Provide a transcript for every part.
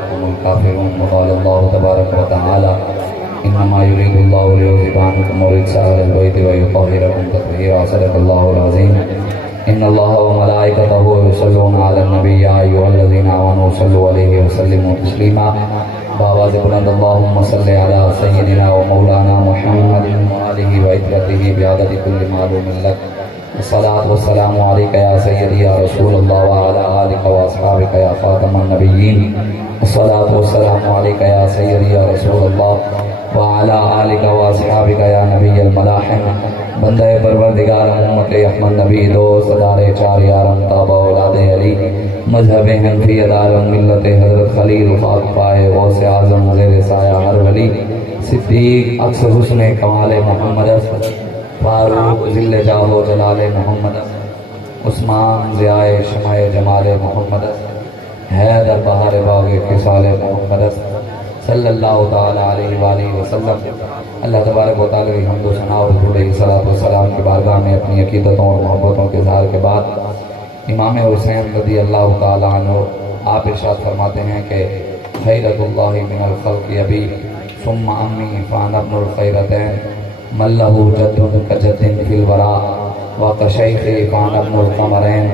أولئك هم الكافرون وقال الله تبارك وتعالى إنما يريد الله ليذهب عنكم الرجس أهل البيت ويطهركم تطهيرا صدق الله العظيم إن الله وملائكته يصلون على النبي يا أيها الذين آمنوا صلوا عليه وسلموا تسليما بآواز بلند اللهم صل على سيدنا ومولانا محمد وآله وعترته بعدد كل معلوم لك الصلاة والسلام عليك يا سيدي يا رسول الله وعلى آلك وأصحابك يا خاتم النبيين الصلاة والسلام عليك يا سيدي يا رسول الله وعلى آلك وأصحابك يا نبي الملاحم بندہ پروردگار امت احمد نبی دوست ادارے چار یارم تابع اولاد علی مذہب حنفی ادارم ملت حضرت خلیل خاک پائے غوث اعظم زیر سایہ ہر ولی صدیق اکثر حسن کمال محمد فاروق ذل جاہ و جلال محمد عثمان ضیائے شمع جمال محمد حیدر بہار باغ خصال محمد صلی اللہ تعالیٰ علیہ وآلہ وسلم۔ اللہ تبارک و تعالیٰ کی حمد و ثنا اور حضور علیہ السلام کی بارگاہ میں اپنی عقیدتوں اور محبتوں کے اظہار کے بعد امام حسین رضی اللہ تعالیٰ عنہ آپ ارشاد فرماتے ہیں کہ خیرت اللہ من الخلق ابی ثم امی فانا ابن الخیرتین من لہ جد کجد فی الورا وکشیخ فانا ابن القمرین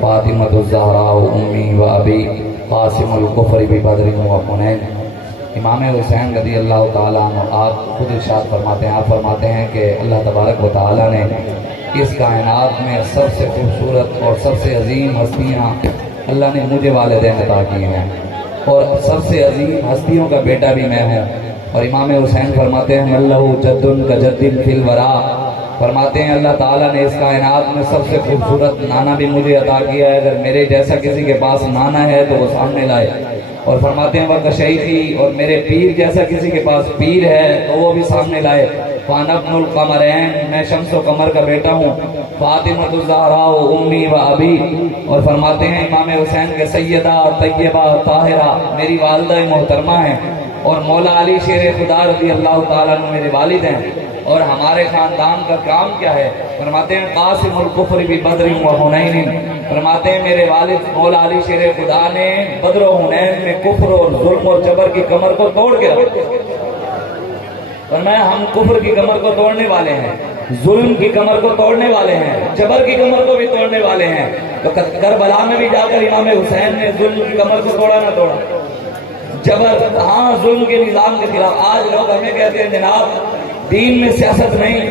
فاطمۃ الزہراء امی و ابی قاسم الکفر ببدر و حنین۔ امام حسین رضی اللہ تعالیٰ عنہ آپ خود ارشاد فرماتے ہیں، آپ فرماتے ہیں کہ اللہ تبارک و تعالیٰ نے اس کائنات میں سب سے خوبصورت اور سب سے عظیم ہستیاں اللہ نے مجھے والدین عطا کی ہیں، اور سب سے عظیم ہستیوں کا بیٹا بھی میں ہوں۔ اور امام حسین فرماتے ہیں ملہ جد کجد فی الورا، فرماتے ہیں اللہ تعالیٰ نے اس کائنات میں سب سے خوبصورت نانا بھی مجھے عطا کیا ہے، اگر میرے جیسا کسی کے پاس نانا ہے تو وہ سامنے لائے۔ اور فرماتے ہیں وقت شیخی، اور میرے پیر جیسا کسی کے پاس پیر ہے تو وہ بھی سامنے لائے۔ فانا ابن القمرین، میں شمس و قمر کا بیٹا ہوں۔ فاطمۃ الزہراء امی و ابی، اور فرماتے ہیں امام حسین کے سیدہ طیبہ طاہرہ میری والدہ محترمہ ہیں، اور مولا علی شیر خدا رضی اللہ تعالیٰ عنہ میرے والد ہیں۔ اور ہمارے خاندان کا کام کیا ہے؟ فرماتے ہیں قاسم الکفر ببدر و حنین، فرماتے ہیں میرے والد مولا علی شیر خدا نے بدر و حنین میں کفر اور ظلم اور جبر کی کمر کو توڑ کے رکھا۔ فرمایا ہم کفر کی کمر کو توڑنے والے ہیں، ظلم کی کمر کو توڑنے والے ہیں، جبر کی کمر کو بھی توڑنے والے ہیں۔ تو کربلا میں بھی جا کر امام حسین نے ظلم کی کمر کو توڑا نہ توڑا؟ جبر، ہاں ظلم کے نظام کے خلاف۔ آج لوگ ہمیں کہتے ہیں جناب دین میں سیاست نہیں،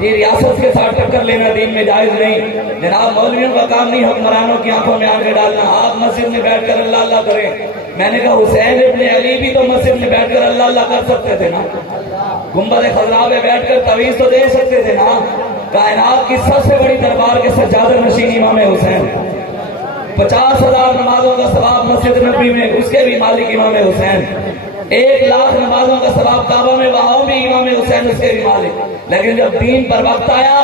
یہ ریاست کے ساتھ ٹکر لینا دین میں جائز نہیں، جناب مولویوں کا کام نہیں حکمرانوں کی آنکھوں میں آنکھیں ڈالنا، آپ مسجد میں بیٹھ کر اللہ اللہ کریں۔ میں نے کہا حسین ابن علی بھی تو مسجد میں بیٹھ کر اللہ اللہ کر سکتے تھے نا، گنبد خضراء میں بیٹھ کر تعویذ تو دے سکتے تھے نا۔ کائنات کی سب سے بڑی دربار کے سجادہ نشین امام حسین، 50,000 نمازوں کا ثواب مسجد نبوی میں اس کے بھی مالک امام حسین، 1,00,000 نمازوں کا ثواب کعبہ میں وہاں بھی امام حسین اس کے بھی مالک۔ لیکن جب دین پر وقت آیا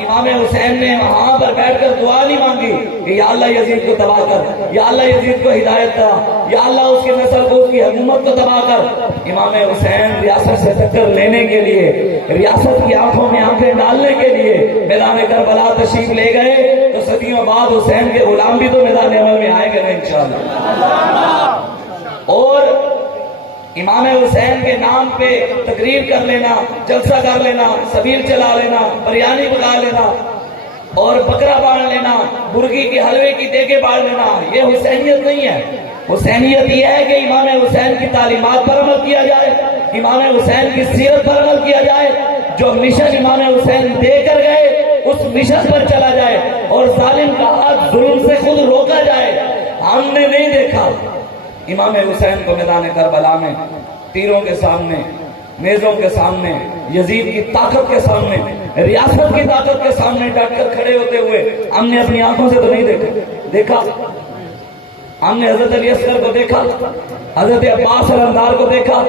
امام حسین نے وہاں پر بیٹھ کر دعا نہیں مانگی کہ یا اللہ یزید کو تباہ کر، یا اللہ یزید کو ہدایت کر، یا اللہ اس کی نسل کو اس کی حکومت کو تباہ کر۔ امام حسین ریاست سے ٹکر لینے کے لیے، ریاست کی آنکھوں میں آنکھیں ڈالنے کے لیے میدان کربلا تشریف لے گئے، تو صدیوں بعد حسین کے غلام بھی تو میدان عمل میں آئے گا انشاءاللہ۔ اور امام حسین کے نام پہ تقریر کر لینا، جلسہ کر لینا، سبیل چلا لینا، بریانی پکا لینا، اور بکرا باندھ لینا، مرغی کے حلوے کی دیگیں باندھ لینا، یہ حسینیت نہیں ہے۔ حسینیت یہ ہے کہ امام حسین کی تعلیمات پر عمل کیا جائے، امام حسین کی سیرت پر عمل کیا جائے، جو مشن امام حسین دے کر گئے اس مشن پر چلا جائے، اور ظالم کا ہاتھ ظلم سے خود روکا جائے۔ ہم نے نہیں دیکھا امام حسین کو میدان کربلا میں تیروں کے سامنے، نیزوں کے سامنے، یزید کی طاقت کے سامنے، ریاست کی طاقت کے سامنے ڈٹ کر کھڑے ہوتے ہوئے ہم نے اپنی آنکھوں سے تو نہیں دیکھا۔ ہم نے حضرت علی اصغر کو دیکھا، حضرت عباس علمدار کو دیکھا،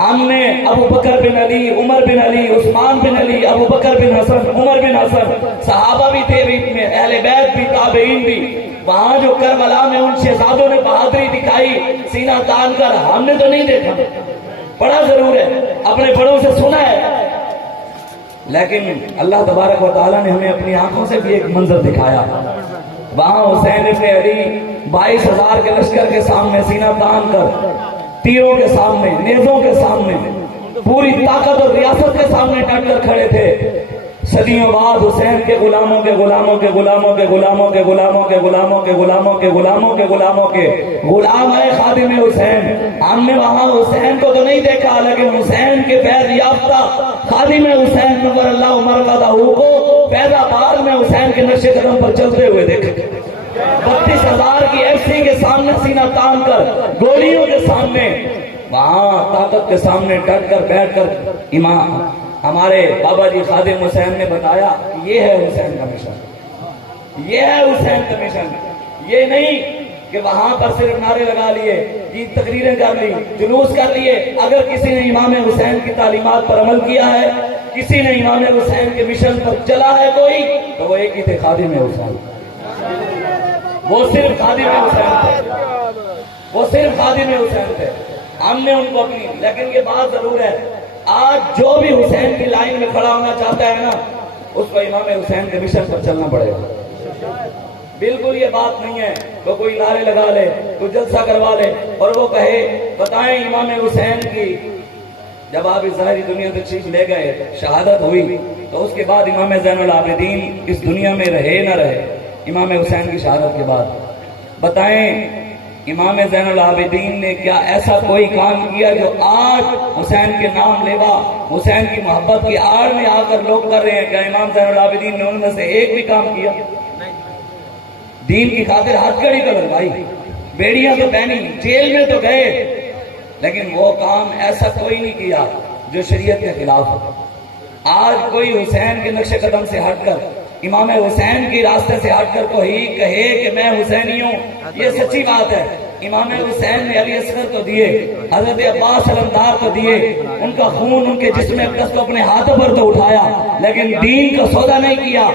ہم نے ابو بکر بن علی، عمر بن علی، عثمان بن علی، ابو بکر بن حسن، عمر بن حسن، صحابہ بھی تھے بیچ میں، اہل بیت بھی، تابعین بھی، وہاں جو کربلا میں ان شہزادوں نے بہادری دکھائی سینہ تان کر، ہم نے تو نہیں دیکھا۔ پڑھا ضرور ہے، اپنے بڑوں سے سنا ہے، لیکن اللہ تبارک و تعالیٰ نے ہمیں اپنی آنکھوں سے بھی ایک منظر دکھایا۔ وہاں حسین ابن علی 22,000 کے لشکر کے سامنے سینہ تان کر، تیروں کے سامنے، نیزوں کے سامنے، پوری طاقت اور ریاست کے سامنے ڈٹ کر کھڑے تھے۔ صدیوں بعد حسین کے غلاموں کے غلاموں کے غلاموں کے غلاموں کے غلاموں کے غلاموں کے غلاموں کے غلاموں کے غلاموں کے غلام ہے خادم حسین۔ ہم نے وہاں حسین کو تو نہیں دیکھا، لیکن حسین کے فیض یافتہ خادم حسین نور اللہ مرقدہ کو پیدا بار میں حسین کے نقش قدم پر چلتے ہوئے دیکھے۔ 32,000 کی FC کے سامنے سینہ تان کر، گولیوں کے سامنے، وہاں طاقت کے سامنے ڈٹ کر بیٹھ کر امام ہمارے بابا جی خادم حسین نے بتایا کہ یہ ہے حسین کا مشن، یہ ہے حسین کا مشن۔ یہ نہیں کہ وہاں پر صرف نعرے لگا لیے، یہ تقریریں کر لی، جلوس کر لیے۔ اگر کسی نے امام حسین کی تعلیمات پر عمل کیا ہے، کسی نے امام حسین کے مشن پر چلا ہے کوئی، تو وہ ایک ہی تھے، خادم حسین۔ وہ صرف خادم حسین تھے، وہ صرف خادم حسین تھے۔ ہم نے ان کو اپنی، لیکن یہ بات ضرور ہے، آج جو بھی حسین کی لائن میں کھڑا ہونا چاہتا ہے نا، اس کو امام حسین کے مشن پر چلنا پڑے گا۔ بالکل یہ بات نہیں ہے تو کوئی نعرے لگا لے، کوئی جلسہ کروا لے اور وہ کہے بتائیں امام حسین کی جب آپ اس ظاہری دنیا تشریف لے گئے، شہادت ہوئی، تو اس کے بعد امام زین العابدین اس دنیا میں رہے نہ رہے، امام حسین کی شہادت کے بعد بتائیں امام زین العابدین نے کیا ایسا کوئی کام کیا جو آج حسین کے نام لیوا، حسین کی محبت کی آڑ میں آ کر لوگ کر رہے ہیں؟ کیا امام زین العابدین نے ان میں سے ایک بھی کام کیا؟ دین کی خاطر ہاتھ کڑی تو لگائی، بیڑیاں تو پہنی، جیل میں تو گئے، لیکن وہ کام ایسا کوئی نہیں کیا جو شریعت کے خلاف ہو۔ آج کوئی حسین کے نقش قدم سے ہٹ کر، امام حسین کی راستے سے ہٹ کر کوئی کہے کہ میں حسینی ہوں، یہ سچی بات ہے۔ امام حسین نے علی اصغر تو دیے، حضرت عباس علمدار تو دیے، ان کا خون ان کے جسم اقدس کو اپنے ہاتھوں پر تو اٹھایا، لیکن دین کا سودا نہیں کیا۔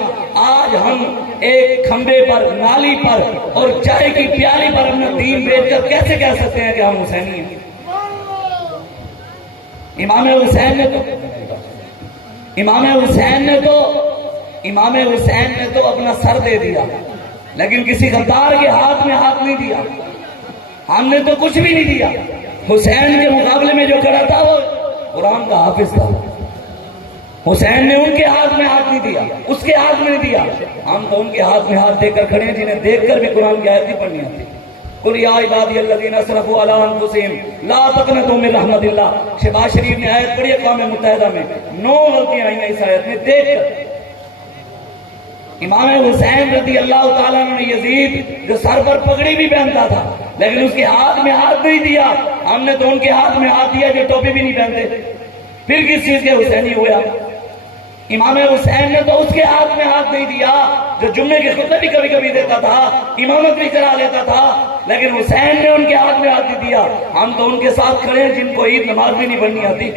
آج ہم ایک کھمبے پر، نالی پر اور چائے کی پیالی پر اپنا دین بیچ کر کیسے کہہ سکتے ہیں کہ ہم حسینی ہیں؟ امام حسین نے تو اپنا سر دے دیا، لیکن کسی غدار کے ہاتھ میں ہاتھ نہیں دیا۔ ہم نے تو کچھ بھی نہیں دیا۔ حسین کے مقابلے میں جو کھڑا تھا وہ قرآن کا حافظ تھا، حسین نے ان کے ہاتھ میں ہاتھ نہیں دیا، اس کے ہاتھ میں نہیں دیا۔ ہم تو ان کے ہاتھ میں ہاتھ دے کر کھڑے ہیں جنہیں دیکھ کر بھی قرآن کی آیت نہیں پڑھنی آتی۔ قل یا عبادی الذین اسرفوا علی انفسہم لا تقنطوا من رحمت اللہ۔ شہباز شریف نے آیت پڑھی اقوام متحدہ میں، 9 غلطیاں آئی ہیں اس آیت میں دیکھ کر۔ امام حسین رضی اللہ تعالیٰ نے یزید جو سر پر پگڑی بھی پہنتا تھا، لیکن اس کے ہاتھ میں ہاتھ نہیں دیا۔ ہم نے تو ان کے ہاتھ میں ہاتھ دیا جو ٹوپی بھی نہیں پہنتے، پھر کس چیز کے حسینی ہوئے آپ؟ امام حسین نے تو اس کے ہاتھ میں ہاتھ نہیں دیا جو جمعے کے خطبے بھی کبھی کبھی دیتا تھا، امامت بھی کرا لیتا تھا، لیکن حسین نے ان کے ہاتھ میں ہاتھ نہیں دیا۔ ہم تو ان کے ساتھ کھڑے ہیں جن کو عید نماز بھی نہیں پڑھنی آتی،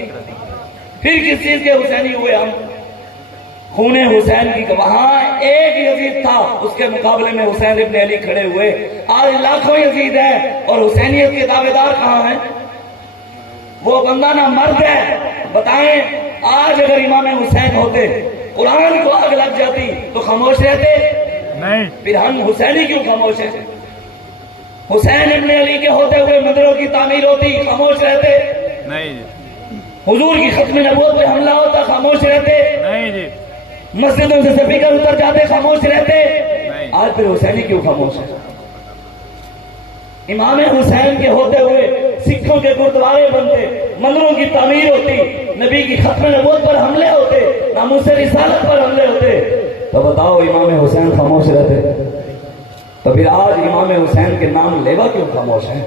پھر کس چیز کے حسینی ہوئے ہم؟ خون حسین کی وہاں ایک یزید تھا، اس کے مقابلے میں حسین ابن علی کھڑے ہوئے۔ آج لاکھوں یزید ہیں اور حسینیت کے دعوے دار کہاں ہیں؟ وہ بندہ نہ مرد ہے۔ بتائیں آج اگر امام حسین ہوتے، قرآن کو آگ لگ جاتی تو خاموش رہتے؟ نہیں۔ پھر ہم حسینی کیوں خاموش ہیں؟ حسین ابن علی کے ہوتے ہوئے مندروں کی تعمیر ہوتی، خاموش رہتے؟ نہیں۔ حضور کی ختم نبوت پہ حملہ ہوتا، خاموش رہتے؟ نہیں جی۔ مسجدوں سے سپیکر اتر جاتے، خاموش رہتے؟ آج پھر حسینی کیوں خاموش ہے؟ امام حسین کے ہوتے ہوئے سکھوں کے گردوارے بنتے، مندروں کی تعمیر ہوتی، نبی کی ختم نبوت پر حملے ہوتے، ناموس رسالت پر حملے ہوتے، تو بتاؤ امام حسین خاموش رہتے؟ تو پھر آج امام حسین کے نام لیوا کیوں خاموش ہیں؟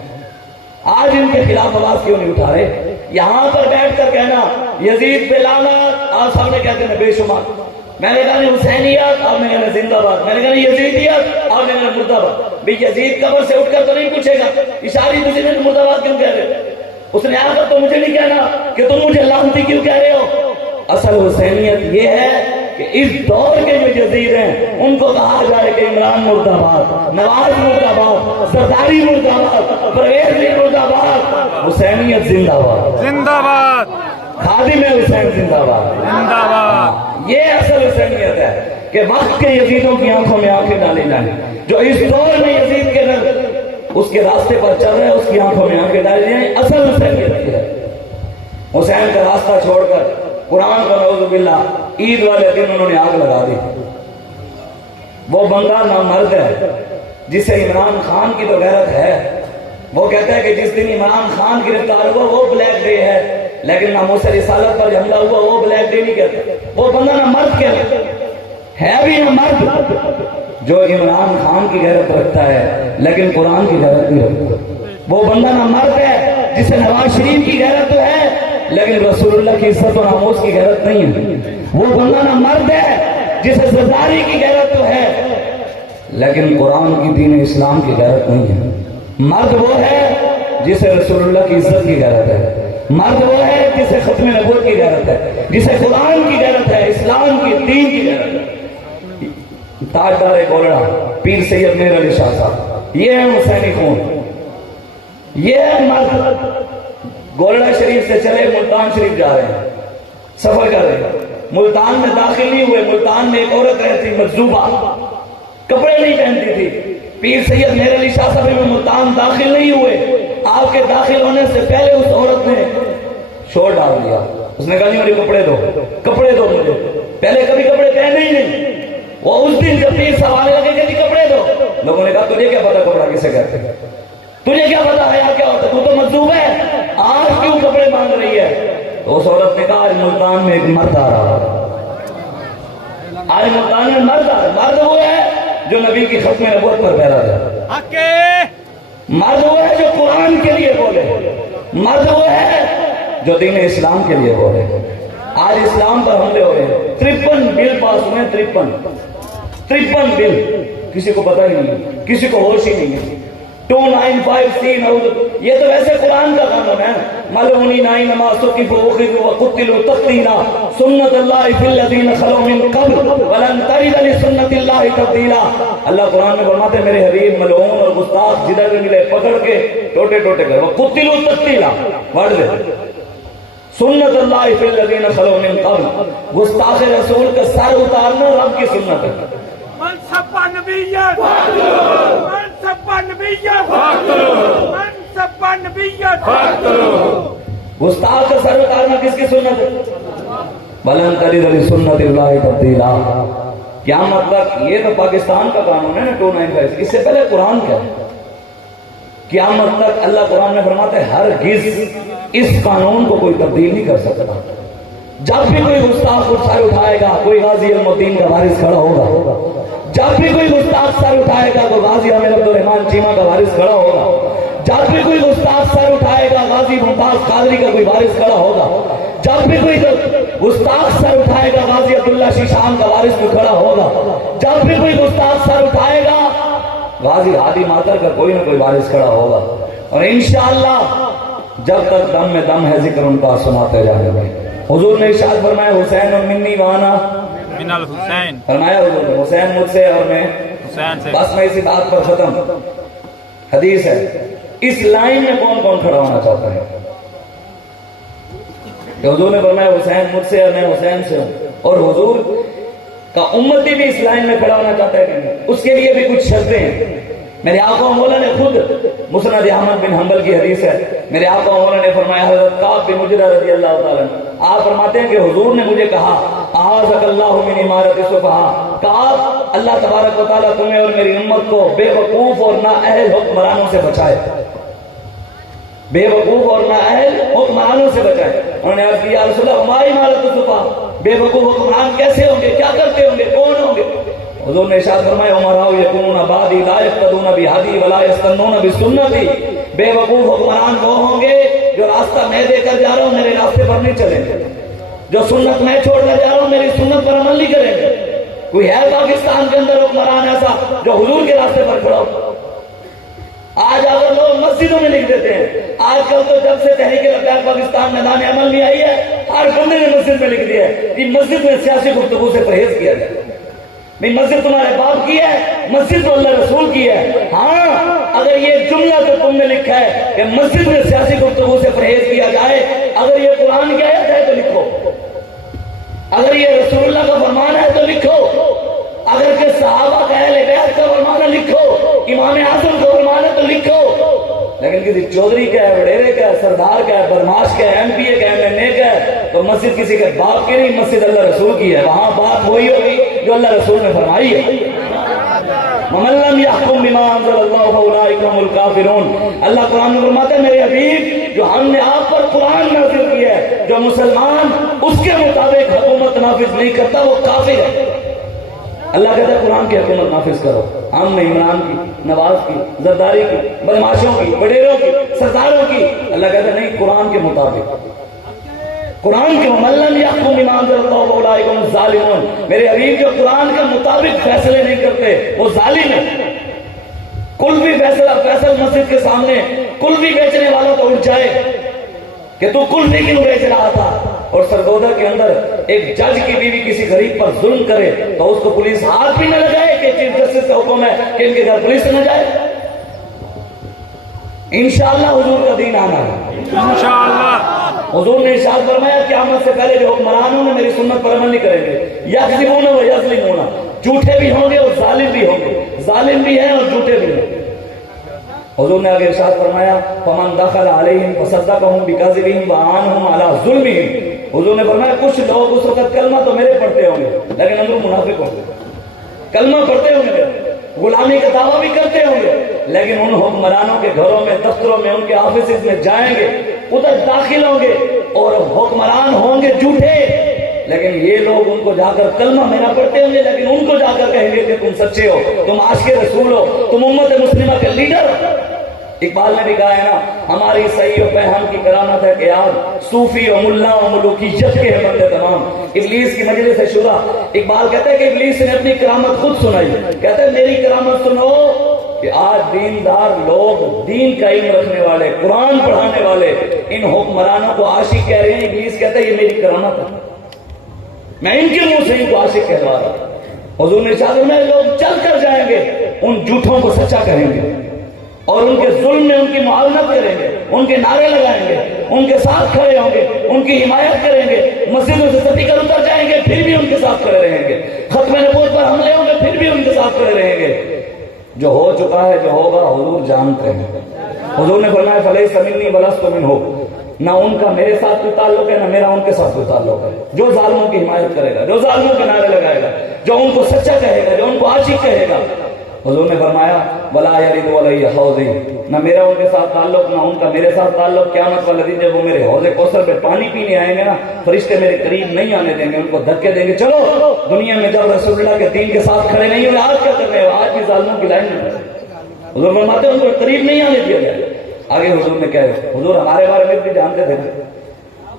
آج ان کے خلاف آواز کیوں نہیں اٹھا رہے؟ یہاں پر بیٹھ کر کہنا یزید پہ لعنت، آپ سامنے کہتے ہیں بے شمار۔ میں نے کہا حسینیت، آپ نے کہا زندہ باد۔ میں نے کہا یزیدیت، آپ نے کہا مردہ باد۔ بھئی یزید قبر سے اٹھ کر تو نہیں پوچھے گا اشاری تجھے نے مردہ باد کیوں کہہ رہے؟ اس نے آ کر تو مجھے نہیں کہنا کہ تم مجھے لعنتی کیوں کہہ رہے ہو۔ اصل حسینیت یہ ہے کہ اس دور کے جو یزید ہیں ان کو کہا جائے کہ عمران مردہ باد، نواز مردہ باد، زرداری مردہ باد، پرویز مردہ باد، حسینیت زندہ باد، زندہ باد، خادم حسین زندہ باد، زندہ باد۔ یہ اصل حسینیت ہے۔ کہ وقت کے یزیدوں کی آنکھوں میں آنکھیں ڈالی جائیں. جو اس دور میں یزید کے اس کے راستے پر چل رہے ہیں اس کی آنکھوں میں آنکھیں ڈالی جائیں. اصل حسین کی ہے. حسین کا راستہ چھوڑ کر قرآن کا نعوذ باللہ عید والے دن انہوں نے آگ لگا دی. وہ بندہ نامرد ہے جسے عمران خان کی تو غیرت ہے. وہ کہتا ہے کہ جس دن عمران خان گرفتار ہوا وہ بلیک ڈے ہے، لیکن ناموس رسالت پر حملہ ہوا وہ بلیک ڈے نہیں کہتا. وہ بندہ نہ مرد کہتا ہے بھی نہ مرد جو عمران خان کی غیرت رکھتا ہے لیکن قرآن کی غیرت نہیں رکھتا. وہ بندہ نہ مرد ہے جسے نواز شریف کی غیرت تو ہے لیکن رسول اللہ کی عزت و ناموس کی غیرت نہیں ہے. وہ بندہ نہ مرد ہے جسے زرداری کی غیرت تو ہے لیکن قرآن کی دین اسلام کی غیرت نہیں ہے. مرد وہ ہے جسے رسول اللہ کی عزت کی غیرت ہے. مرد وہ ہے جسے ختم نبوت کی غیرت ہے، جسے قرآن کی غیرت ہے، اسلام کی دین کی غیرت ہے. تاجدار گولڑا پیر سید میر علی شاہ صاحب یہ ہے حسینی خون. یہ ہے مرد. گولڑا شریف سے چلے ملتان شریف جا رہے ہیں، سفر کر رہے ہیں. ملتان میں داخل نہیں ہوئے. ملتان میں ایک عورت رہتی مجذوبہ، کپڑے نہیں پہنتی تھی. پیر سید میر علی شاہ صاحب میں ملتان داخل نہیں ہوئے. آپ کے داخل ہونے سے پہلے اس عورت نے شور ڈال دیا. اس نے کہا نہیں مجھے کپڑے دو، کپڑے دو مجھے. پہلے کبھی کپڑے پہنے ہی نہیں. وہ اس دن جب پیر صاحب آنے لگے کہ جی کپڑے دو، لوگوں نے کہا تجھے کیا پتا کپڑا کسے کہتے ہیں، تجھے کیا پتا ہے کیا ہوتا، تو مجذوب ہے، آج کیوں کپڑے مانگ رہی ہے. تو اس عورت نے کہا آج ملتان میں ایک مرد آ رہا. آج ملتان میں مرد آ رہا. مرد وہ ہے جو نبی کی ختم نبوت پر پہرا ہے. مرد وہ ہے جو قرآن کے لیے بولے. مرد وہ ہے جو دین اسلام کے لیے بولے. آج اسلام پر حملے ہو رہے ہیں. 53 بل پاس ہوئے. 53 بل. کسی کو پتہ ہی نہیں، کسی کو ہوش ہی نہیں ہے. 295C یہ تو ویسے قرآن کا قانون ہے. ملعونین اینما ثقفوا اخذوا وقتلوا تقتیلا سنت اللہ فی الذین خلوا من قبل ولن تجد لسنت اللہ تبدیلا. اللہ قرآن میں فرماتے ہیں میرے حبیب ملعون اور گستاخ جدھر بھی ملے پکڑ کے ٹوٹے ٹوٹے کر وقتلوا تقتیلا پڑھ دے. سنت اللہ فی الذین خلوا من قبل. گستاخ رسول کا سر اتارنا رب کی سنت ہے. من سب نبیت من سب نبیت من سب نبیت. گستاخ کا سر اتارنا کس کی سنت ہے؟ بلن تجد لسنت اللہ تبدیلا. قیامت تک یہ تو پاکستان کا قانون ہے نا 295. اس سے پہلے قرآن کیا ہے؟ قیامت تک اللہ قرآن میں فرماتے ہیں ہرگز اس قانون کو کوئی تبدیل نہیں کر سکتا. جب بھی کوئی گستاخ سر اٹھائے گا کوئی غازی المدین کا وارث کھڑا ہوگا. جب بھی کوئی گستاخ سر اٹھائے گا تو غازی امیر عبدالرحمان چیمہ کا وارث کھڑا ہوگا. جب بھی کوئی گستاخ سر اٹھائے گا غازی ممتاز قادری کا کوئی وارث کھڑا ہوگا. جب بھی کوئی گستاخ سر اٹھائے گا غازی عبداللہ شیشان کا وارث بھی کھڑا ہوگا. جب بھی کوئی گستاخ سر اٹھائے گا غازی ہادی ماتر کا کوئی نہ کوئی وارث کھڑا ہوگا. اور انشاءاللہ جب تک دم میں دم ہے ذکر ان کا سناتے جائیں گے. حضور نے ارشاد فرمایا حسین منی وانا من الحسین. فرمایا حضور نے حسین مجھ سے اور میں حسین سے. بس میں اسی بات پر ختم. حدیث ہے اس لائن میں کون کون کھڑا ہونا چاہتا ہے کہ حضور نے فرمایا حسین مجھ سے اور میں حسین سے ہوں. اور حضور کا امتی بھی اس لائن میں کھڑا ہونا چاہتا ہے کہ نہیں. اس کے لیے بھی کچھ شرطیں ہیں. میرے آقا مولا نے خود مسند احمد بن حنبل کی حدیث ہے. میرے آقا مولا نے فرمایا حضرت کعب بن مجرہ رضی اللہ تعالیٰ آپ فرماتے ہیں کہ حضور نے مجھے کہا اعاذک اللہ من امارت السفہاء. کعب اللہ تبارک و تعالیٰ تمہیں اور میری امت کو بے وقوف اور نااہل حکمرانوں سے بچائے. بے وقوف اور نااہل حکمرانوں سے بچائے. انہوں نے عرض کیا رسول اللہ ہماری امارت السفہاء بے وقوف حکمران کیسے ہوں گے، کیا کرتے ہوں گے، کون ہوں گے؟ حضور نے ارشاد فرمایا عمراء یکونون بعدی لا یقتدون بہدی ولا یستنون بسنتی. بے وقوف حکمران وہ ہوں گے جو راستہ میں دے کر جا رہا ہوں میرے راستے پر نہیں چلیں گے، جو سنت میں چھوڑ کر جا رہا ہوں میری سنت پر عمل نہیں کریں گے. کوئی ہے پاکستان کے اندر حکمران ایسا جو حضور کے راستے پر کھڑا ہو؟ آج اگر لوگ مسجدوں میں لکھ دیتے ہیں، آج کل تو جب سے تحریک لبیک پاکستان میدان عمل میں آئی ہے ہر بندے نے مسجد میں لکھ دیا ہے کہ مسجد میں سیاسی گفتگو سے پرہیز کیا جائے. نہیں مسجد تمہارے باپ کی ہے، مسجد تو اللہ رسول کی ہے. ہاں اگر یہ جملہ تو تم نے لکھا ہے کہ مسجد میں سیاسی گفتگو سے پرہیز کیا جائے، اگر یہ قرآن کی آیت ہے تو لکھو، اگر یہ رسول اللہ کا فرمان ہے تو لکھو. اگر کہ صحابہ کا اہل بیت کا فرمانا لکھو، امام اعظم کا فرمانا تو لکھو، لیکن کسی چودھری کا ہے، وڈیرے کا ہے، سردار کا ہے، بدماش کا ہے، ایم پی اے کا ہے، ایم این اے کا ہے، تو مسجد کسی کے باپ کی نہیں، مسجد اللہ رسول کی ہے، وہاں بات وہی ہوگی جو اللہ رسول نے فرمائی ہے۔ وَمَن لَّمْ يَحْكُم بِمَا أَنزَلَ اللَّهُ فَأُولَٰئِكَ هُمُ الْكَافِرُونَ۔ اللہ قرآن میں فرماتا ہے میرے حبیب، جو ہم نے آپ پر قرآن نازل کیا ہے، جو مسلمان اس کے مطابق حکومت نافذ نہیں کرتا وہ کافر ہے۔ اللہ کہتا ہے قرآن کی حکومت نافذ کرو، ہم نے عمران کی، نواز کی، زرداری کی، بدماشوں کی، وڈیروں کی، سرداروں کی۔ اللہ کہتا ہے نہیں، قرآن کے مطابق، قرآن کے ملن یحکم بما انزل اللہ فاولئک هم الظالمون۔ میرے حبیب جو قرآن کے مطابق فیصلے نہیں کرتے وہ ظالم ہے۔ کل بھی فیصل مسجد کے سامنے کل بھی بیچنے والوں کو اٹھ جائے کہ تو کل بھی کیوں بیچ رہا تھا، اور سرگودا کے اندر ایک جج کی بیوی کسی غریب پر ظلم کرے تو اس کو پولیس ہاتھ بھی نہ لگائے کہ چیف جسٹس کا حکم ہے کہ ان کے گھر پولیس نہ جائے۔ انشاءاللہ حضور کا دین آنا ہے، انشاءاللہ۔ حضور نے ارشاد فرمایا قیامت سے پہلے جو حکمران ہوں میری سنت پر عمل نہیں کریں گے، یکذبون و یظلمون، جھوٹے بھی ہوں گے اور ظالم بھی ہوں گے، ظالم بھی ہیں اور جھوٹے بھی ہیں۔ حضور نے آگے ارشاد فرمایا فمن دخل علیہم فصدقہم بکذبہم وعانہم علی ظلمہم۔ حضور نے فرمایا کچھ لوگ اس وقت کلمہ تو میرے پڑھتے ہوں گے لیکن اندر منافق ہوں گے، کلمہ پڑھتے ہوں گے، غلامی کا دعویٰ بھی کرتے ہوں گے، لیکن ان حکمرانوں کے گھروں میں، دفتروں میں، ان کے آفیسز میں جائیں گے، ادھر داخل ہوں گے اور حکمران ہوں گے جھوٹے، لیکن یہ لوگ ان کو جا کر کلمہ میرا پڑھتے ہوں گے، لیکن ان کو جا کر کہیں گے کہ تم سچے ہو، تم عاشق رسول ہو، تم امت مسلمہ کے لیڈر ہو۔ اقبال نے بھی کہا ہے نا، ہماری صحیح و پہم کی کرامت ہے کہ آج صوفی و ملا و ملوکیت کے ہیں بندے تمام۔ ابلیس کی مجلس سے شدہ اقبال کہتا ہے کہ ابلیس نے اپنی کرامت خود سنائی، کہتا ہے میری کرامت سنو کہ آج دیندار لوگ، دین کا علم رکھنے والے، قرآن پڑھانے والے ان حکمرانوں کو عاشق کہہ رہے ہیں۔ ابلیس کہتا ہے یہ میری کرامت ہے، میں ان کے منہ سے ان کو عاشق کہلوا رہا ہوں۔ حضور نے ارشاد فرمایا لوگ چل کر جائیں گے، ان جھوٹوں کو سچا کہیں گے اور ان کے ظلم میں ان کی معاونت کریں گے، ان کے نعرے لگائیں گے، ان کے ساتھ کھڑے ہوں گے، ان کی حمایت کریں گے، مسجدوں سے سٹی کر اتر جائیں گے پھر بھی ان کے ساتھ کھڑے رہیں گے، ختم نبوت پر حملے ہوں گے پھر بھی ان کے ساتھ کھڑے رہیں گے۔ جو ہو چکا ہے، جو ہوگا حضور جانتے ہیں۔ حضور نے فرمایا فلیس منی ولست منہ، نہ ان کا میرے ساتھ کوئی تعلق ہے نہ میرا ان کے ساتھ کوئی تعلق ہے۔ جو ظالموں کی حمایت کرے گا، جو ظالموں کے نعرے لگائے گا، جو ان کو سچا کہے گا، جو ان کو عاشق کہے گا، حضور نے فرمایا ولا یرد علی حوضی، نہ میرا ان کے ساتھ تعلق نہ ان کا میرے ساتھ تعلق۔ قیامت والے دن جب وہ میرے حوض کوثر پہ پانی پینے آئیں گے نا، فرشتے میرے قریب نہیں آنے دیں گے، ان کو دھکے دیں گے چلو۔ دنیا میں جب رسول اللہ کے دین کے ساتھ کھڑے نہیں ہوئے، آج کیا کر رہے ہو؟ آج بھی ظالموں کی لائن میں حضور فرماتے ہیں ان کو قریب نہیں آنے دیا گیا۔ آگے حضور نے کہا، حضور ہمارے بارے میں بھی جانتے تھے،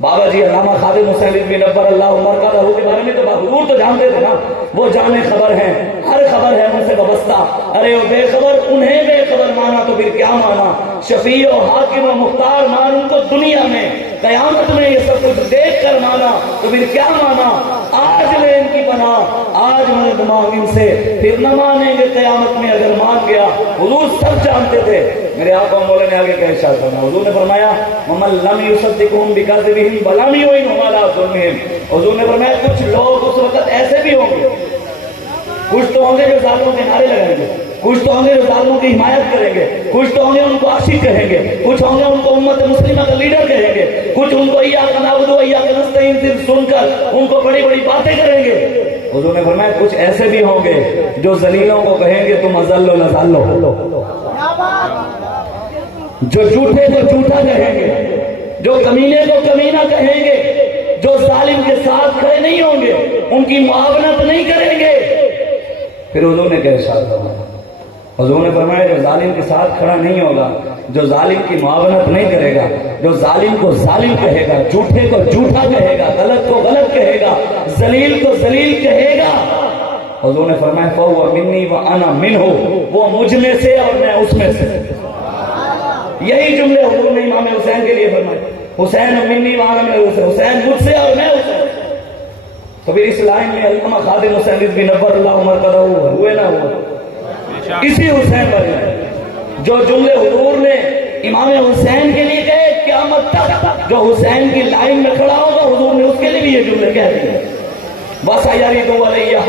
بابا جی علامہ خادم حسین رضوی نبر اللہ عمر کا لہو کے بارے میں تو حضور تو جانتے تھے نا، وہ جانے خبر ہیں، ہر خبر ہے ان سے وابستہ۔ ارے وہ بے خبر، انہیں بے خبر مانا تو پھر کیا مانا؟ شفیع و حاکم و مختار مان ان کو دنیا میں، قیامت میں یہ سب کچھ دیکھ کر مانا تو پھر کیا مانا؟ آج لے ان کی پناہ، آج مدد مانگ ان سے، پھر نہ مانیں گے قیامت میں اگر مان گیا۔ حضور سب جانتے تھے۔ میرے آقا مولا نے آگے کیا ارشاد فرمایا؟ حضور نے فرمایا وَمَن لَّمْ يُصَدِّقْهُمْ بِكَذِبِهِمْ وَلَمْ يُعِنْهُمْ عَلَىٰ ظُلْمِهِمْ۔ حضور نے فرمایا کچھ لوگ اس وقت ایسے بھی ہوں گے، کچھ تو ہوں گے جو ظالموں کے نعرے لگائیں گے، کچھ تو ہوں گے جو ظالموں کی حمایت کریں گے، کچھ تو ہوں گے ان کو عاشق کہیں گے، کچھ ہوں گے ان کو امت مسلمہ کا لیڈر کہیں گے، کچھ ان کو ایاک نعبد و ایاک نستعین صرف سن کر ان کو بڑی بڑی باتیں کریں گے۔ حضور نے فرمایا کچھ ایسے بھی ہوں گے جو ذلیلوں کو کہیں گے تم اذل و نذل، جو جھوٹے کو جھوٹا کہیں گے، جو کمینے کو کمینہ کہیں گے، جو ظالم کے ساتھ کھڑے نہیں ہوں گے، ان کی معاونت نہیں کریں گے۔ پھر حضور نے کیا ارشاد فرمایا؟ حضور نے فرمایا جو ظالم کے ساتھ کھڑا نہیں ہوگا، جو ظالم کی معاونت نہیں کرے گا، جو ظالم کو ظالم کہے گا، جھوٹے کو جھوٹا کہے گا، غلط کو غلط کہے گا، ذلیل کو ذلیل کہے گا، حضور نے فرمایا فَهُوَ مِنِّي وَأَنَا مِنْهُ، وہ مجھ میں سے اور میں اس میں سے۔ یہی جملے حضور نے امام حسین کے لیے فرمائے، حسین منی وآنا من حسین، حسین مجھ سے اور میں حسین۔ تو پھر اس لائن میں علامہ خادم حسین رضوی نبر اللہ عمر کا لہو ہوئے نہ ہوئے، اسی حسین پر جو جملے حضور نے امام حسین کے لیے کہے قیامت تک جو حسین کی لائن میں کھڑا ہوگا حضور نے اس کے لیے بھی یہ جملے کہہ دیے۔ وَسَيَرِدُ عَلَيَّ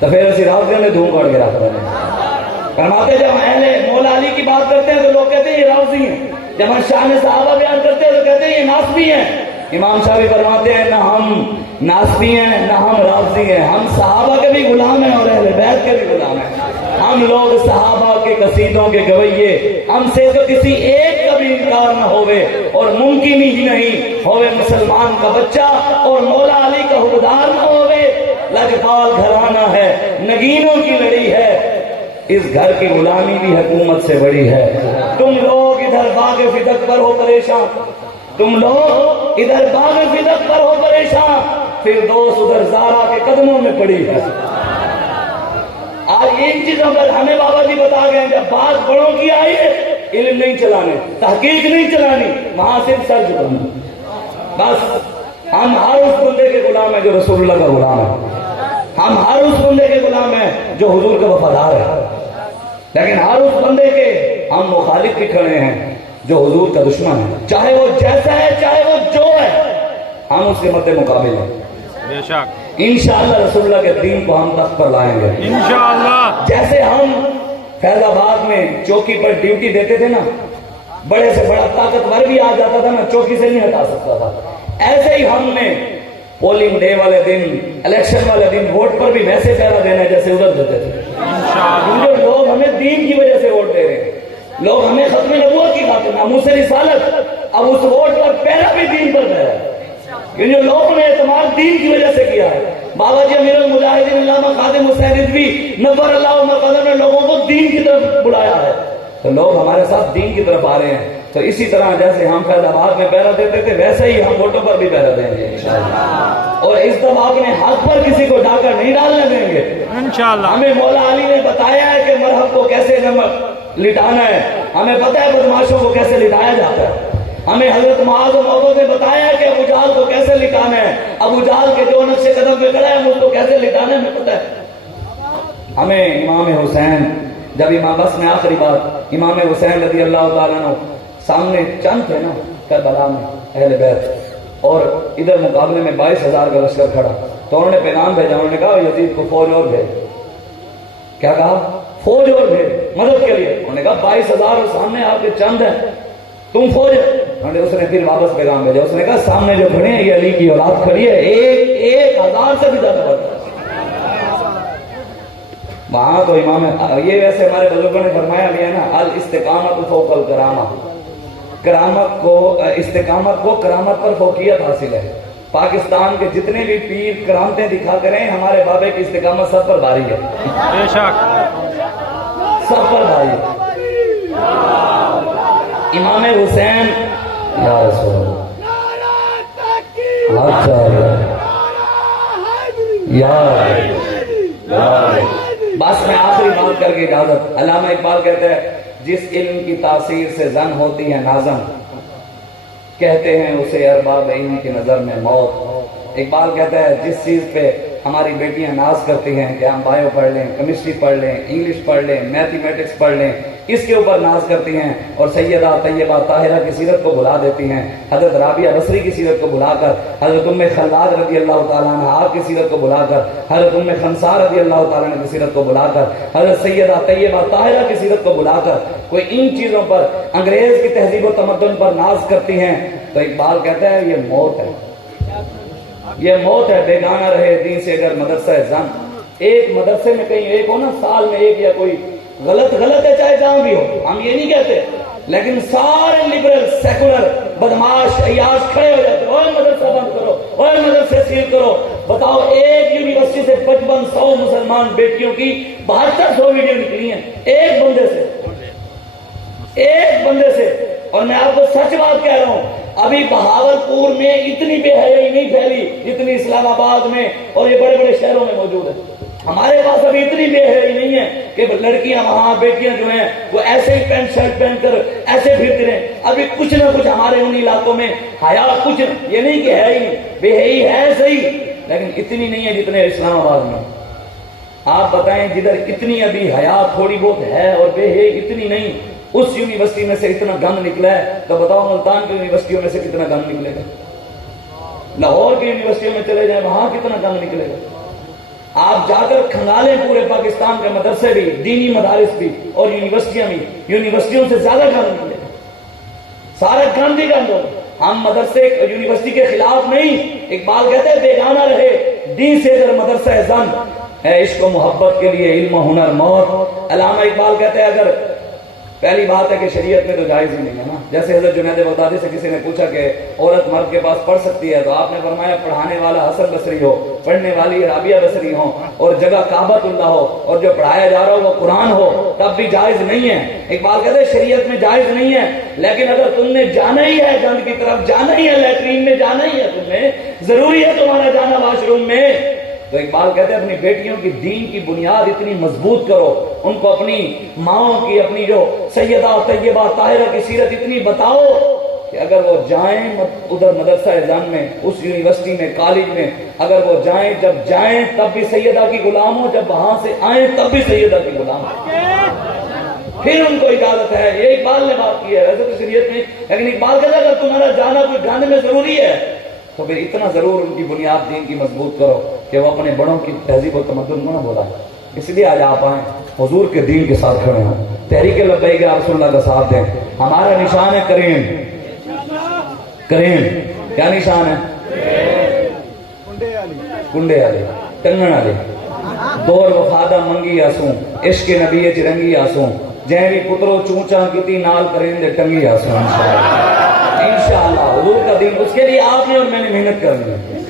تو پھر اسی راوزے میں دھوم کاٹ کے رکھ رہے ہیں. فرماتے جب اہل مولا علی کی بات کرتے ہیں تو لوگ کہتے ہیں یہ راوزی ہیں، جب ہم شان صحابہ بیان کرتے ہیں تو کہتے ہیں یہ ناسبی ہیں. امام شافعی فرماتے ہیں نہ ہم ناسبی ہیں نہ ہم رافضی ہیں، ہم صحابہ کے بھی غلام ہیں اور اہل بیت کے بھی غلام ہیں. ہم لوگ صحابہ کے قصیدوں کے گویے، ہم سے تو کسی ایک کا بھی انکار نہ ہوئے، اور ممکن ہی نہیں ہوئے مسلمان کا بچہ اور مولا علی کا حقدار نہ ہوئے. لجپال گھرانہ ہے، نگینوں کی لڑی ہے، اس گھر کی غلامی بھی حکومت سے بڑی ہے. تم لوگ ادھر باغ فدق پر ہو پریشان، تم لوگ ادھر باغ فدق پر ہو پریشان، پھر دوست ادھر زارا کے قدموں میں پڑی ہے. آج ان چیزوں پر ہمیں بابا جی بتا گئے جب بات بڑوں کی آئی ہے علم نہیں چلانے، تحقیق نہیں چلانی، وہاں صرف سر جھکانا. بس ہم ہر اس بندے کے غلام ہیں جو رسول اللہ کا غلام ہے، ہم ہر اس بندے کے غلام ہیں جو حضور کا وفادار ہے، لیکن ہر اس بندے کے ہم مخالف بھی کھڑے ہیں جو حضور کا دشمن ہے. چاہے وہ جیسا ہے چاہے وہ جو ہے، ہم اس کے مد مقابل ہیں. بے شک انشاءاللہ رسول اللہ کے دین کو ہم تخت پر لائیں گے انشاءاللہ. جیسے ہم فیض آباد میں چوکی پر ڈیوٹی دیتے تھے نا، بڑے سے بڑا طاقتور بھی آ جاتا تھا نا، چوکی سے نہیں ہٹا سکتا تھا. ایسے ہی ہم نے پولنگ ڈے والے دن، الیکشن والے دن ووٹ پر بھی ویسے پہرا دینا ہے جیسے ادھر دیتے تھے. کیونکہ لوگ ہمیں دین کی وجہ سے ووٹ دے رہے ہیں، لوگ ہمیں ختم نبوت کی خاطر، ناموس رسالت، اب اس ووٹ پر پہرا بھی دین پر پہرا ہے، کیونکہ لوگوں نے اعتماد دین کی وجہ سے کیا ہے. بابا جی امیر المجاہدین علامہ خادم حسین رضوی نور اللہ مرقدم نے لوگوں کو دین کی طرف بلایا ہے، تو لوگ ہمارے ساتھ دین کی طرف آ رہے ہیں. تو اسی طرح جیسے ہم فیض آباد میں پہرا دیتے تھے ویسے ہی ہم ووٹوں پر بھی پہرا دیں گے انشاءاللہ. اور اس دفعہ اپنے حق پر کسی کو ڈاکہ نہیں ڈالنے دیں گے انشاءاللہ. ہمیں مولا علی نے بتایا ہے کہ مرحب کو کیسے لٹانا ہے، ہمیں پتہ ہے بدماشوں کو کیسے لٹایا جاتا ہے. ہمیں حضرت معاذ و موضوع نے بتایا ہے کہ ابو جہل کو کیسے لٹانا ہے، ابو جہل کے جو نقش قدم پہ کھڑا ہے اس کو کیسے لٹانا ہے ہمیں پتہ ہے. ہمیں امام حسین، جب امام بس میں آخری بات، امام حسین رضی اللہ تعالیٰ عنہ سامنے چند تھے نا کربلا میں اہل بیت، اور ادھر مقابلے میں 22,000 کا لشکر کھڑا، تو انہوں نے پیغام بھیجا، انہوں نے کہا یزید کو فوج اور بھیج. کیا کہا؟ فوج اور بھیج مدد کے لیے. انہوں نے کہا 22,000 اور سامنے آپ کے چند ہیں، تم فوج. اس نے پھر واپس پیغام بھیجا، اس نے کہا سامنے جو کھڑے ہیں یہ علی کی اولاد کھڑی ہے، 1,000 سے بھی زیادہ بڑھ. وہاں تو امام یہ ویسے ہمارے بزرگوں نے فرمایا بھی ہے نا، الاستقامت فوق الکرامہ، کرامت کو، استقامت کو کرامت پر فوقیت حاصل ہے. پاکستان کے جتنے بھی پیر کرامتیں دکھاتے رہے، ہمارے بابے کی استقامت سب پر بھاری ہے، بے شک سب پر بھاری ہے. امام حسین یا رسول اللہ بس میں آخری بات کر کے اجازت. علامہ اقبال کہتے ہیں جس علم کی تاثیر سے زن ہوتی ہے نازم، کہتے ہیں اسے ارباب علم کی نظر میں موت. اقبال کہتا ہے جس چیز پہ ہماری بیٹیاں ناز کرتی ہیں کہ ہم بایو پڑھ لیں، کیمسٹری پڑھ لیں، انگلش پڑھ لیں، میتھمیٹکس پڑھ لیں، اس کے اوپر ناز کرتی ہیں، اور سیدہ طیبہ طاہرہ کی سیرت کو بھلا دیتی ہیں، حضرت رابعہ بصری کی سیرت کو بھلا کر، حضرت ام خلاد رضی اللہ تعالیٰ عنہ کی سیرت کو بھلا کر، حضرت ام خنسا رضی اللہ تعالیٰ عنہ کی سیرت کو بھلا کر، حضرت سیدہ طیبہ طاہرہ کی سیرت کو بھلا کر کوئی ان چیزوں پر، انگریز کی تہذیب و تمدن پر ناز کرتی ہیں، تو اقبال کہتا ہے یہ موت ہے، یہ موت ہے. بیگانہ رہے دین سے اگر مدرسہ زن. ایک مدرسے میں کہیں ایک ہو نا، سال میں ایک، یا کوئی غلط ہے چاہے جہاں بھی ہو، ہم یہ نہیں کہتے، لیکن سارے لبرل سیکولر بدماش عیاش کھڑے ہو جاتے، اوہ مدرسہ بند کرو، اوہ مدرسے سیل کرو. بتاؤ ایک یونیورسٹی سے 5500 مسلمان بیٹیوں کی 7200 ویڈیو نکلی ہیں ایک بندے سے، ایک بندے سے. اور میں آپ کو سچ بات کہہ رہا ہوں، ابھی بہاولپور میں اتنی بے حیائی نہیں پھیلی جتنی اسلام آباد میں اور یہ بڑے بڑے شہروں میں موجود ہے. ہمارے پاس ابھی اتنی بے حیائی نہیں ہے کہ لڑکیاں وہاں، بیٹیاں جو ہیں وہ ایسے ہی پینٹ شرٹ پہن کر ایسے پھرتے رہیں. ابھی کچھ نہ کچھ ہمارے ان علاقوں میں حیا، کچھ یہ نہیں کہ ہے ہی، بے حیائی ہے صحیح، لیکن اتنی نہیں ہے جتنے اسلام آباد میں. آپ بتائیں جدھر اتنی ابھی حیا تھوڑی بہت ہے اور بے حیائی اتنی نہیں، اس یونیورسٹی میں سے اتنا گند نکلا ہے، تو بتاؤ ملتان کی یونیورسٹیوں میں سے کتنا گند نکلے گا؟ لاہور کی یونیورسٹیوں میں چلے جائیں وہاں کتنا گند نکلے گا؟ آپ جا کر کھنگالیں پورے پاکستان کے مدرسے بھی، دینی مدارس بھی اور یونیورسٹیاں بھی، یونیورسٹیوں سے زیادہ گند ملے گا، سارا گند ہی گند ہوگا۔ ہم مدرسے یونیورسٹی کے خلاف نہیں، اقبال کہتے ہیں بیگانہ رہے دین سے در مدرسہ زن ہے عشق و محبت کے لیے علم و ہنر موت۔ علامہ اقبال کہتے ہیں اگر پہلی بات ہے کہ شریعت میں تو جائز ہی نہیں ہے نا، جیسے حضرت جنید بغدادی سے کسی نے پوچھا کہ عورت مرد کے پاس پڑھ سکتی ہے، تو آپ نے فرمایا پڑھانے والا حسن بصری ہو، پڑھنے والی رابعہ بصری ہو، اور جگہ کعبۃ اللہ ہو، اور جو پڑھایا جا رہا ہو وہ قرآن ہو، تب بھی جائز نہیں ہے۔ اقبال کہتے ہیں شریعت میں جائز نہیں ہے، لیکن اگر تم نے جانا ہی ہے گند کی طرف، جانا ہی ہے لیٹرین میں، جانا ہی ہے تمہیں، ضروری ہے تمہارا جانا واش روم میں، تو اقبال کہتے ہیں اپنی بیٹیوں کی دین کی بنیاد اتنی مضبوط کرو، ان کو اپنی ماؤں کی، اپنی جو سیدہ طیبہ طاہرہ کی سیرت اتنی بتاؤ کہ اگر وہ جائیں ادھر مدرسہ زن میں، اس یونیورسٹی میں، کالج میں، اگر وہ جائیں، جب جائیں تب بھی سیدہ کی غلام ہو، جب وہاں سے آئیں تب بھی سیدہ کی غلام ہو، پھر ان کو اجازت ہے۔ یہ اقبال نے بات کی ہے، ویسے تو شریعت میں، لیکن اقبال کہتا ہے اگر تمہارا جانا کوئی گند میں ضروری ہے تو پھر اتنا ضرور ان کی بنیاد دین کی مضبوط کرو کہ وہ اپنے بڑوں کی تہذیب و تمدن کو نہ بھولائیں۔ اس لیے آج آپ آئیں، حضور کے دین کے ساتھ کھڑے ہوں، تحریک لبیک یا رسول اللہ کا ساتھ دیں۔ ہمارا نشان ہے کریم، کریم کیا نشان ہے؟ کنڈے والے، ٹنگن والے، دور وفادہ منگی آسوں، عشق نبی چرنگی آسوں، جہیں بھی پترو چونچا کیتی نال کریں دے ٹنگی آسوں انشاءاللہ حضور کا دین۔ اس کے لیے آپ نے اور میں نے محنت کرنی ہے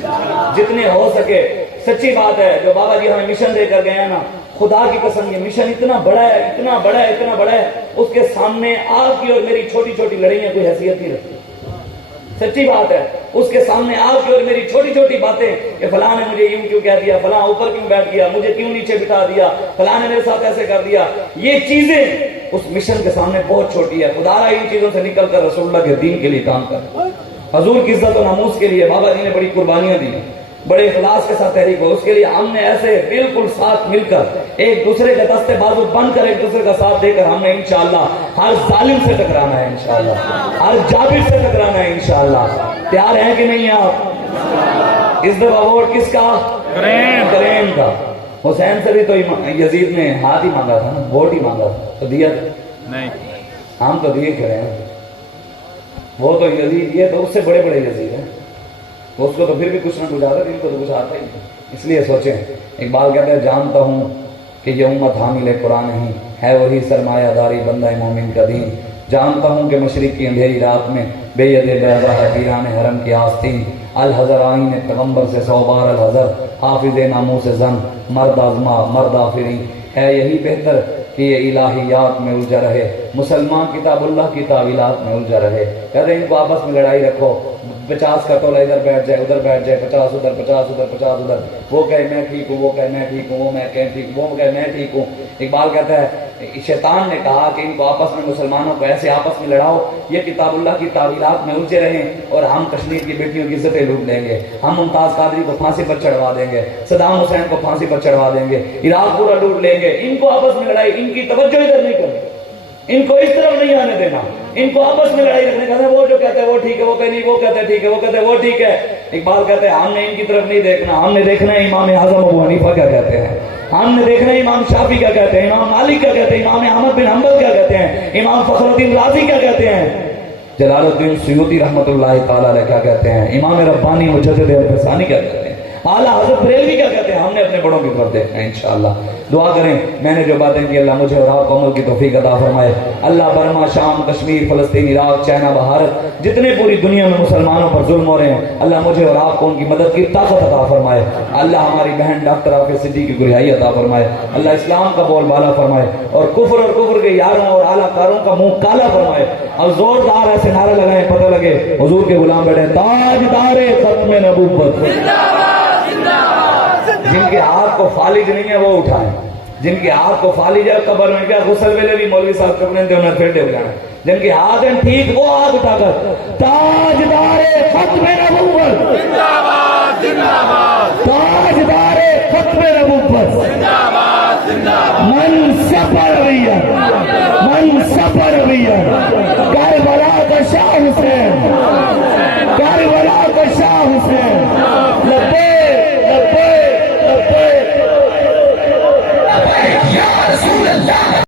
جتنے ہو سکے۔ سچی بات ہے جو بابا جی ہمیں مشن دے کر گئے ہیں نا، خدا کی قسم یہ مشن اتنا بڑا ہے، اتنا بڑا ہے، اتنا بڑا ہے، اس کے سامنے آپ کی اور میری چھوٹی چھوٹی لڑائیاں کوئی حیثیت نہیں رکھتی۔ سچی بات ہے، اس کے سامنے آپ کی اور میری چھوٹی چھوٹی باتیں کہ فلاں نے مجھے یوں کیوں کہہ دیا، فلاں اوپر کیوں بیٹھ گیا، مجھے کیوں نیچے بٹھا دیا، فلاں نے میرے ساتھ ایسے کر دیا، یہ چیزیں اس مشن کے سامنے بہت چھوٹی ہے۔ خدا را ان چیزوں سے نکل کر رسول اللہ کے دین کے لیے کام کر، حضور کی عزت و ناموس کے لیے بابا جی نے بڑی قربانیاں دی، بڑے اخلاص کے ساتھ تحریک ہو، اس کے لیے ہم نے ایسے بالکل ساتھ مل کر ایک دوسرے کے دستے بازو بن کر ایک دوسرے کا ساتھ دے کر ہم نے انشاءاللہ ہر ظالم سے ٹکرانا ہے، انشاءاللہ ہر جابر سے ٹکرانا ہے انشاءاللہ۔ تیار ہیں کہ نہیں آپ؟ اس دفعہ ووٹ کس کا؟ کریم کا۔ حسین سے بھی تو یزید نے ہاتھ ہی مانگا تھا نا، ووٹ ہی مانگا تھا، تو دیا نہیں، ہم تو دیے کھڑے ہیں، وہ تو یزید، یہ تو اس سے بڑے بڑے یزید ہیں، تو اس کو تو پھر بھی کچھ نہ کچھ آتا ہے، ان کو تو کچھ آتا ہی نہیں۔ اس لیے سوچیں، اقبال کہتے ہیں جانتا ہوں کہ یہ امت حامل قرآن نہیں ہے، وہی سرمایہ داری بندہ مومن کا دین، جانتا ہوں کہ مشرق کی اندھیری رات میں بے ید بیضا ہے پیران حرم کی آستین، الحضر آئین پیغمبر سے 100 بار الحضر، حافظ ناموس زن مرد آزما مرد آفرین، ہے یہی بہتر کہ یہ الہیات میں الجھا رہے، مسلمان کتاب اللہ کی تعویلات میں الجھا رہے۔ کہتے ہیں ان کو آپس میں لڑائی رکھو، 50 کا ٹولہ ادھر بیٹھ جائے ادھر بیٹھ جائے، 50 ادھر 50 ادھر 50 ادھر، وہ کہے میں ٹھیک ہوں، وہ کہے میں ٹھیک ہوں، وہ میں کہے ٹھیک، وہ کہے میں ٹھیک ہوں۔ اقبال کہتا ہے شیطان نے کہا کہ ان کو آپس میں مسلمانوں کو ایسے آپس میں لڑاؤ یہ کتاب اللہ کی تعویلات میں الجھے رہیں، اور ہم کشمیر کی بیٹیوں کی عزتیں لوٹ لیں گے، ہم ممتاز قادری کو پھانسی پر چڑھوا دیں گے، صدام حسین کو پھانسی پر چڑھوا دیں گے، عراق پورا لوٹ لیں گے۔ ان کو آپس میں لڑائی، ان کی توجہ ادھر نہیں کرنی، ان کو اس طرف نہیں آنے دینا، ان کو آپس میں لڑائی رکھنے کا، وہ جو کہتے ہیں وہ ٹھیک ہے، وہ کہتے نہیں، وہ کہتے ہیں ٹھیک ہے، وہ کہتے ہیں وہ ٹھیک ہے۔ اقبال کہتے ہیں ہم نے ان کی طرف نہیں دیکھنا، ہم نے دیکھنا ہے امام اعظم ابو حنیفہ کیا کہتے ہیں، ہم نے دیکھنا ہے امام شافعی کیا کہتے ہیں، امام مالک کیا کہتے ہیں، امام احمد بن حنبل کیا کہتے ہیں، امام فخر الدین رازی کیا کہتے ہیں، جلال الدین سیوطی رحمۃ اللہ تعالی علیہ کیا کہتے ہیں، امام ربانی مجدد الفسانی کیا کہتے ہیں، اعلیٰ حضرت بریلوی کیا کہتے ہیں۔ ہم نے اپنے بڑوں کی طرف دیکھنا ہے انشاءاللہ۔ دعا کریں میں نے جو باتیں کی اللہ مجھے اور آپ کو عمل کی توفیق عطا فرمائے۔ اللہ برما، شام، کشمیر، فلسطین، عراق، چائنا، بھارت، جتنے پوری دنیا میں مسلمانوں پر ظلم ہو رہے ہیں، اللہ مجھے اور آپ کو ان کی مدد کی طاقت عطا فرمائے۔ اللہ ہماری بہن ڈاکٹر عافیہ صدیقی کی رہائی عطا فرمائے۔ اللہ اسلام کا بول بالا فرمائے، اور کفر کے یاروں اور اعلیٰ کاروں کا منہ کالا فرمائے۔ اور زوردار ایسے نعرے لگائیں پتہ لگے حضور کے غلام بیٹھے تاجدار ختم نبوت، جن کے ہاتھ کو فالج نہیں ہے وہ اٹھائیں، جن کے ہاتھ کو فالج ہے قبر میں کیا غسل ویلے بھی مولوی صاحب کپڑے دے انہیں پھیٹے ہو جانا، جن کے ہاتھ ہیں ٹھیک وہ ہاتھ اٹھا کر تاجدار ختم نبوت زندہ باد، زندہ باد، تاجدار ختم نبوت زندہ باد، زندہ باد، من سفر